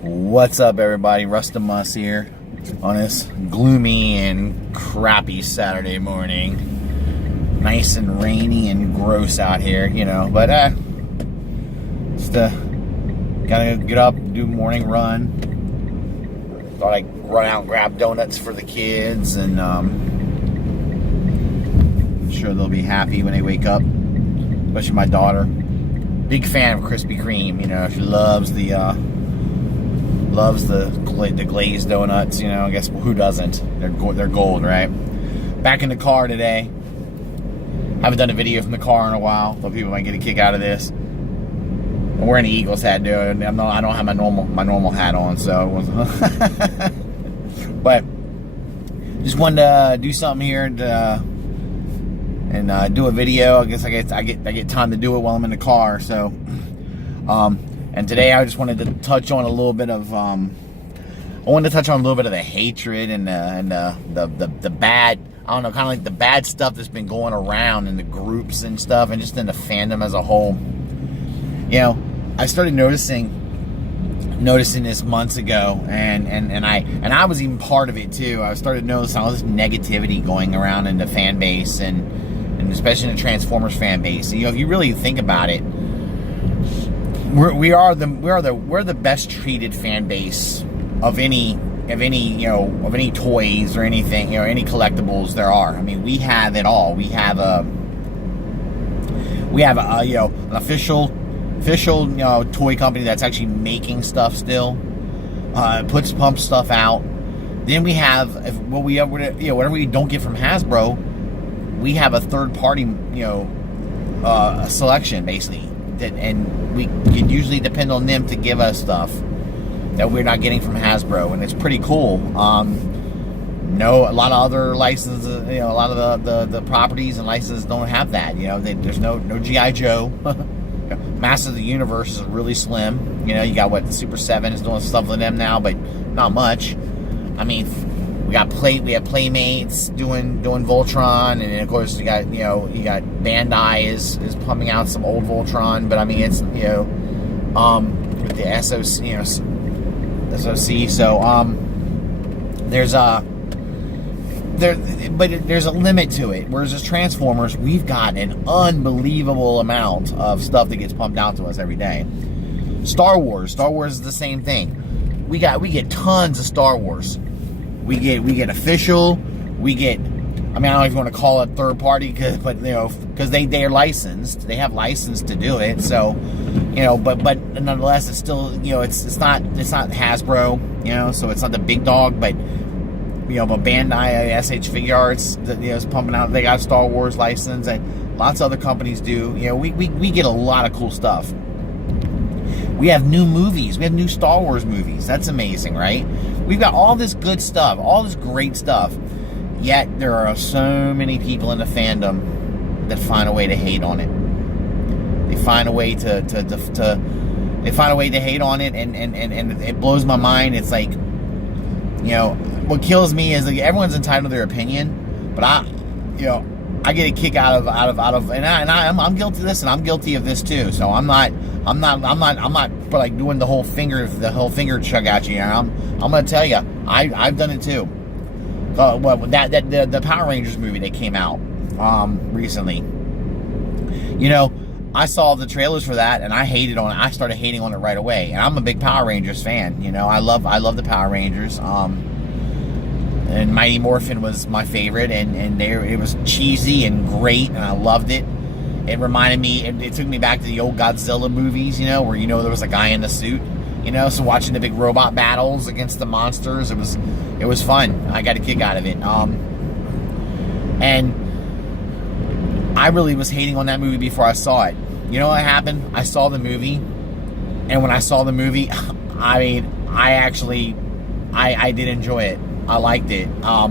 What's up, everybody? Rustamus here on this gloomy and crappy Saturday morning. Nice and rainy and gross out here, you know, but just gotta get up, do a morning run. Thought I'd run out and grab donuts for the kids, and I'm sure they'll be happy when they wake up, especially my daughter. Big fan of Krispy Kreme, you know, she loves the glazed donuts, you know. I guess who doesn't? They're gold, right? Back in the car today. Haven't done a video from the car in a while. Thought people might get a kick out of this. I'm wearing an Eagles hat, dude. I don't have my normal hat on, so. But just wanted to do something here and do a video. I guess I get time to do it while I'm in the car. So, and today I just wanted to touch on a little bit of the hatred and the bad, I don't know, kind of like the bad stuff that's been going around in the groups and stuff, and just in the fandom as a whole. You know, I started noticing this months ago, and I was even part of it too. I started noticing all this negativity going around in the fan base, and especially in the Transformers fan base. You know, if you really think about it, we're the best treated fan base of any toys or anything, you know, any collectibles there are. I mean, we have it all. We have an official toy company that's actually making stuff still, pumps stuff out. Then we have whatever we don't get from Hasbro, we have a third party, selection basically, and we can usually depend on them to give us stuff that we're not getting from Hasbro, and it's pretty cool. A lot of other licenses, a lot of the properties and licenses don't have that. You know, there's no G.I. Joe. Masters of the Universe is really slim. You know, you got the Super 7 is doing stuff with them now, but not much. I mean, we have Playmates doing Voltron, and then of course you got Bandai is pumping out some old Voltron, but I mean it's with the SOC, SOC. So there's a limit to it. Whereas as Transformers, we've got an unbelievable amount of stuff that gets pumped out to us every day. Star Wars is the same thing. We get tons of Star Wars. We get official. We get, I mean, I don't know if you want to call it third party, because they're licensed. They have license to do it. So, but nonetheless, it's still, it's not Hasbro, so it's not the big dog, but Bandai, SH Figure Arts, is pumping out. They got a Star Wars license, and lots of other companies do. We get a lot of cool stuff. We have new movies. We have new Star Wars movies. That's amazing, right? We've got all this good stuff, all this great stuff. Yet there are so many people in the fandom that find a way to hate on it. They find a way to hate on it, and it blows my mind. It's like, what kills me is, like, everyone's entitled to their opinion, but I get a kick out of, and I'm guilty of this, and I'm guilty of this too. So I'm not like doing the whole finger chug at you. I'm gonna tell you, I've done it too. The Power Rangers movie that came out recently. I saw the trailers for that, and I hated on it. I started hating on it right away, and I'm a big Power Rangers fan. I love the Power Rangers. And Mighty Morphin was my favorite, and it was cheesy and great, and I loved it. It reminded me, it took me back to the old Godzilla movies, where there was a guy in the suit, so watching the big robot battles against the monsters, it was fun. I got a kick out of it. And I really was hating on that movie before I saw it. You know what happened? I saw the movie, and when I saw the movie, I mean, I did enjoy it. I liked it. I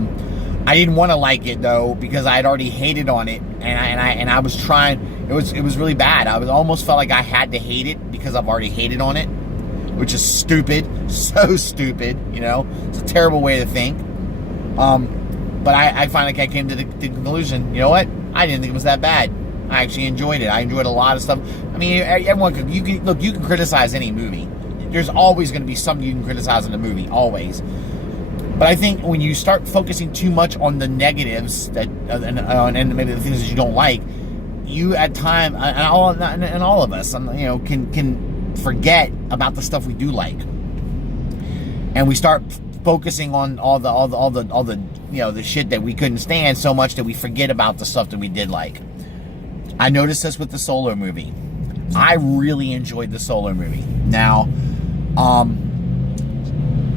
didn't want to like it though, because I had already hated on it, and I was trying. It was really bad. I almost felt like I had to hate it because I've already hated on it, which is stupid, so stupid. It's a terrible way to think. But I finally came to the conclusion. You know what? I didn't think it was that bad. I actually enjoyed it. I enjoyed a lot of stuff. I mean, everyone you can criticize any movie. there's always going to be something you can criticize in the movie, always. But I think when you start focusing too much on the negatives that and maybe the things that you don't like, you at time and all of us, can forget about the stuff we do like, and we start focusing on all the the shit that we couldn't stand so much that we forget about the stuff that we did like. I noticed this with the Solo movie. I really enjoyed the Solo movie. Now,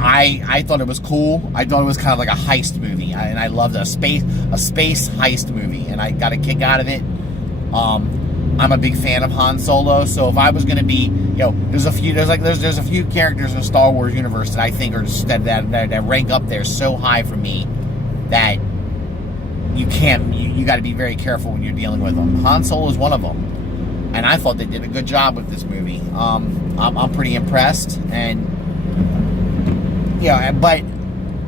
I thought it was cool. I thought it was kind of like a heist movie, and I loved a space heist movie, and I got a kick out of it. I'm a big fan of Han Solo, so if I was going to be, there's a few characters in the Star Wars universe that I think are just, that rank up there so high for me that you got to be very careful when you're dealing with them. Han Solo is one of them, and I thought they did a good job with this movie. I'm pretty impressed, and but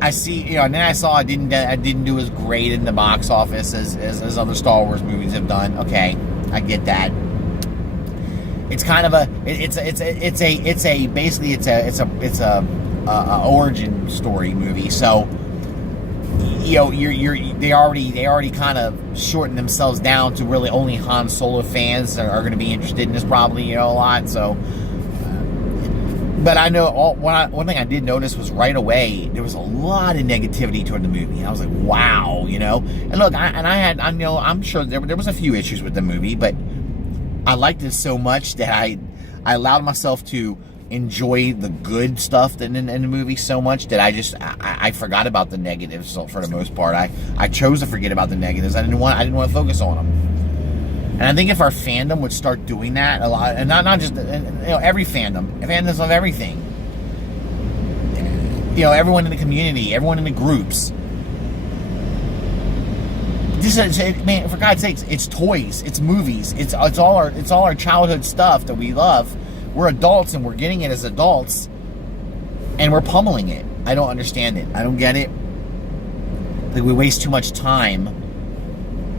I see, and then I saw I didn't do as great in the box office as other Star Wars movies have done. Okay, I get that. It's kind of a origin story movie. So they already kind of shortened themselves down to really only Han Solo fans are going to be interested in this, probably, a lot. So. But I know one thing I did notice was right away there was a lot of negativity toward the movie. And I was like, wow, And look, I'm sure there was a few issues with the movie, but I liked it so much that I allowed myself to enjoy the good stuff in the movie so much that I forgot about the negatives for the most part. I chose to forget about the negatives. I didn't want to focus on them. And I think if our fandom would start doing that a lot, and not just every fandoms of everything, everyone in the community, everyone in the groups. Man, for God's sakes, it's toys, it's movies, it's all our childhood stuff that we love. We're adults and we're getting it as adults, and we're pummeling it. I don't understand it. I don't get it. Like, we waste too much time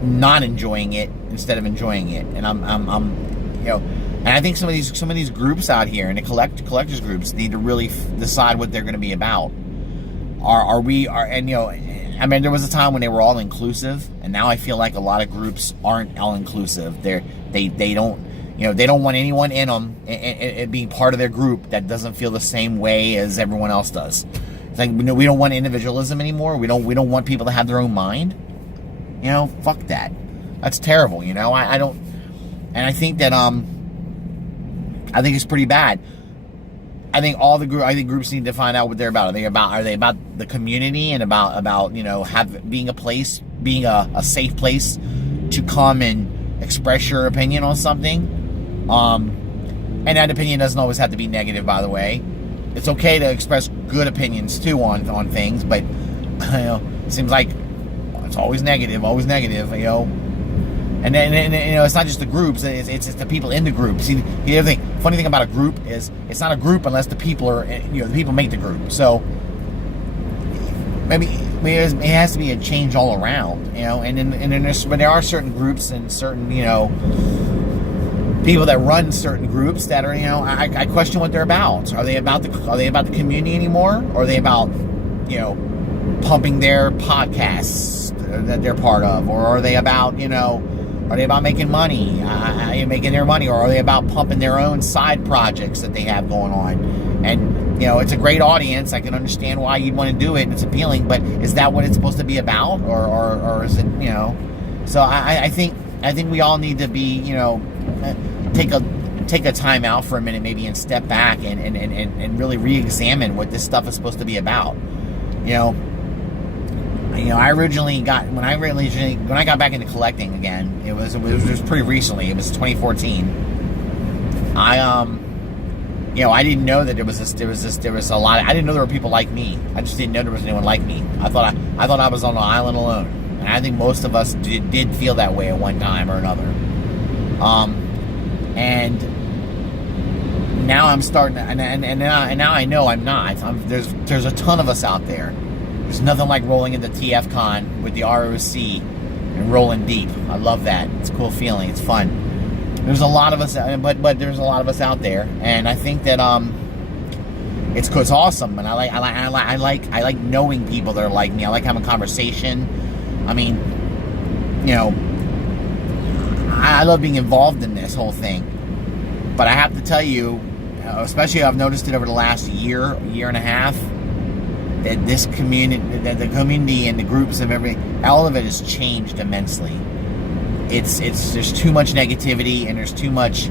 not enjoying it instead of enjoying it, and and I think some of these groups out here and the collectors groups need to really decide what they're going to be about. I mean, there was a time when they were all inclusive, and now I feel like a lot of groups aren't all inclusive. They don't want anyone in them and being part of their group that doesn't feel the same way as everyone else does. It's like, we don't want individualism anymore. We don't want people to have their own mind. Fuck that. That's terrible. I don't, and I think that I think it's pretty bad. I think groups need to find out what they're about. Are they about the community and about being a safe place to come and express your opinion on something. And that opinion doesn't always have to be negative, by the way. It's okay to express good opinions too on things, but it seems like it's always negative. And then it's not just the groups; it's the people in the group. See, the other funny thing about a group is it's not a group unless the people the people make the group. So maybe it has to be a change all around, but there are certain groups and certain people that run certain groups that are I question what they're about. Are they about the community anymore, or are they about pumping their podcasts that they're part of, or are they about are they about making money, making their money, or are they about pumping their own side projects that they have going on? And it's a great audience. I can understand why you'd want to do it. It's appealing, but is that what it's supposed to be about, or is it So I think we all need to be take a time out for a minute, maybe, and step back and really re-examine what this stuff is supposed to be about. I originally got when I got back into collecting again. It was pretty recently. It was 2014. I didn't know that there was a lot. I didn't know there were people like me. I just didn't know there was anyone like me. I thought I was on an island alone, and I think most of us did feel that way at one time or another. And now I'm starting, and now I know I'm not. There's a ton of us out there. There's nothing like rolling into TFCon with the ROC and rolling deep. I love that. It's a cool feeling. It's fun. There's a lot of us, but there's a lot of us out there, and I think that it's awesome, and I like knowing people that are like me. I like having conversation. I mean, you know, I love being involved in this whole thing. But I have to tell you, especially I've noticed it over the last year and a half, that this community, that the community and the groups of everything, all of it has changed immensely. It's there's too much negativity, and there's too much,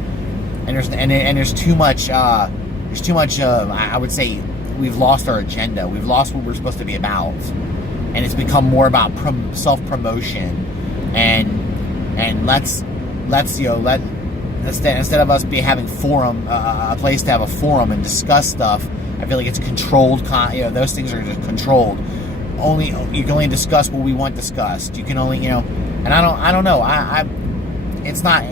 I would say we've lost our agenda. We've lost what we're supposed to be about, and it's become more about self-promotion, and let's instead of us having a place to have a forum and discuss stuff. I feel like it's controlled. Those things are just controlled. You can only discuss what we want discussed. You can only, and I don't know. It's not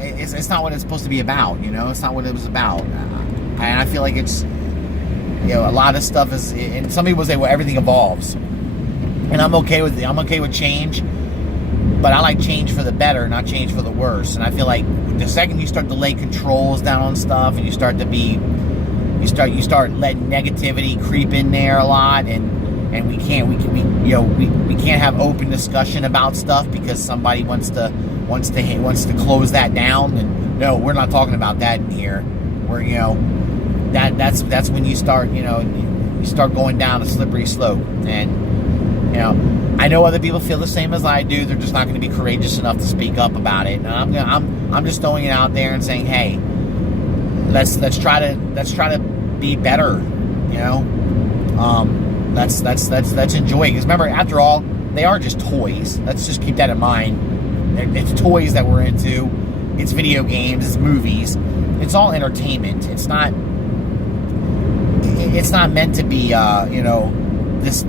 what it's supposed to be about. It's not what it was about. And I feel like it's, a lot of stuff is. And some people say, well, everything evolves, and I'm okay with it. I'm okay with change, but I like change for the better, not change for the worse. And I feel like the second you start to lay controls down on stuff, and you start letting negativity creep in there a lot, and we can't have open discussion about stuff because somebody wants to close that down. And no, we're not talking about that in here. We're that's when you start you start going down a slippery slope. And I know other people feel the same as I do. They're just not going to be courageous enough to speak up about it. And I'm just throwing it out there and saying, hey, let's try to be better. Let's enjoy it. Because remember, after all, they are just toys. Let's just keep that in mind. It's toys that we're into. It's video games. It's movies. It's all entertainment. It's not meant to be this.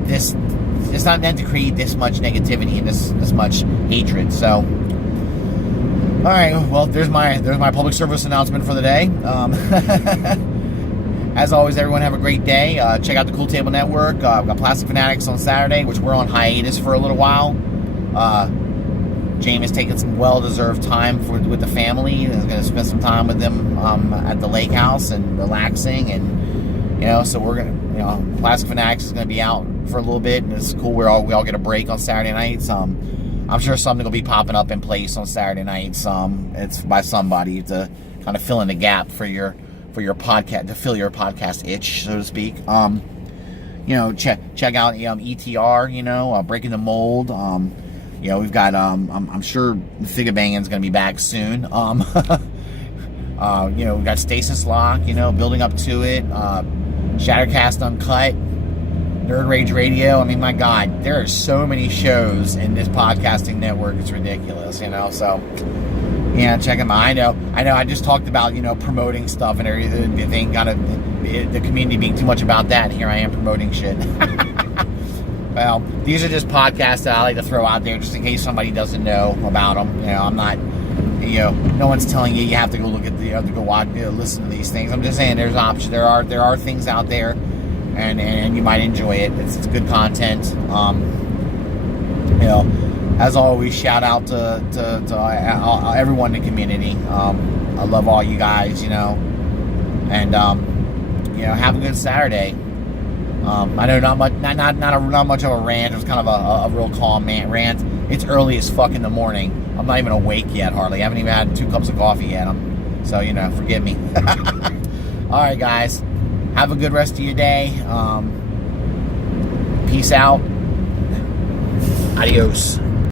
It's not meant to create this much negativity and this much hatred. So, all right. Well, there's my public service announcement for the day. As always, everyone have a great day. Check out the Cool Table Network. I've got Plastic Fanatics on Saturday, which we're on hiatus for a little while. Jamie is taking some well-deserved time with the family. He's going to spend some time with them at the lake house and relaxing, and so we're going. Plastic Fanatics is going to be out for a little bit, and it's cool. We all get a break on Saturday nights. I'm sure something will be popping up in place on Saturday nights. It's by somebody to kind of fill in the gap for your podcast, to fill your podcast itch, so to speak. Check out ETR. Breaking the Mold. We've got. I'm sure Figure Banging's going to be back soon. We've got Stasis Lock. Building up to it. Shattercast Uncut. Nerd Rage Radio. I mean, my God, there are so many shows in this podcasting network. It's ridiculous. So. Yeah, check them out. I know. I just talked about, promoting stuff and everything. The community being too much about that, and here I am promoting shit. Well, these are just podcasts that I like to throw out there just in case somebody doesn't know about them. I'm not, no one's telling you have to go look at go watch, listen to these things. I'm just saying there's options. There are things out there, and you might enjoy it. It's good content. As always, shout out to everyone in the community. I love all you guys, and have a good Saturday. I know not much of a rant. It was kind of a real calm rant. It's early as fuck in the morning. I'm not even awake yet, hardly. I haven't even had 2 cups of coffee yet. So forgive me. All right, guys, have a good rest of your day. Peace out. Adios.